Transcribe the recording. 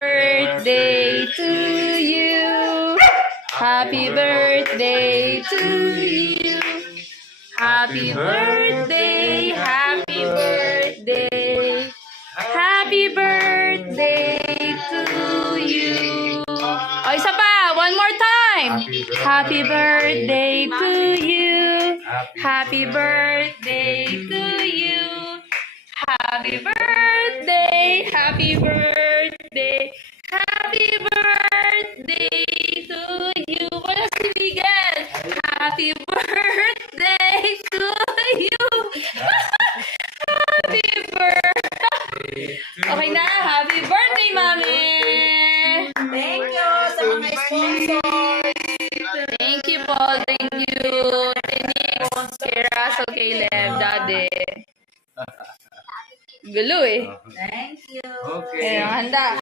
birthday to you. Happy birthday to you. Happy birthday, happy birthday. Happy birthday to you. O, isa pa. One more time. Happy birthday to you. Happy birthday to you. Happy birthday, happy birthday. Happy birthday to you. Wala si Miguel. Happy birthday to you. Happy birthday. Okay na. Happy birthday, Mami. Thank you sa mga sponsors. Thank you, Paul. Thank you. Tenix, kay Russell, Caleb, Daddy. Gulo eh. Thank you. Ayun, handa.